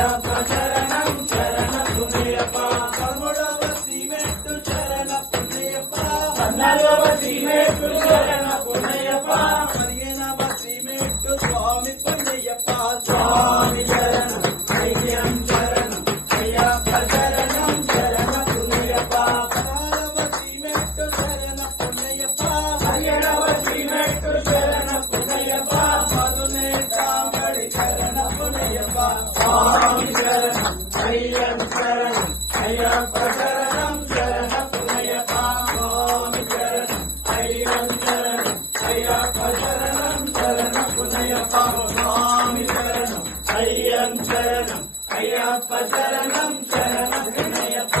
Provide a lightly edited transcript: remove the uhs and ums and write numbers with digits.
అయ్యప్ప శరణం శరణ పుణ్యప్ప పదమూడవ సిమెంటు శరణ పుణ్యప్ప 14వ సిమెంటు శరణ పుణ్యప్ప 15వ సిమెంటు స్వామి పుణ్యప్ప స్వామి శరణం అయ్యం శరణం అయ్యప్ప శరణం శరణ పుణ్యప్ప 16వ సిమెంటు శరణ పుణ్యప్ప 17వ సిమెంటు శరణ పుణ్యప్ప 18వ శరణ పుణ్యప్ప స్వామి శరణం అయ్యం శరణం అయ్యప్ప శరణం శరణ పుణ్యప్ప స్వామి శరణం అయ్యం శరణం అయ్యప్ప శరణం శరణ పుణ్యప్ప స్వామి శరణం అయ్యం శరణం అయ్యప్ప శరణం శరణ పుణ్యప్ప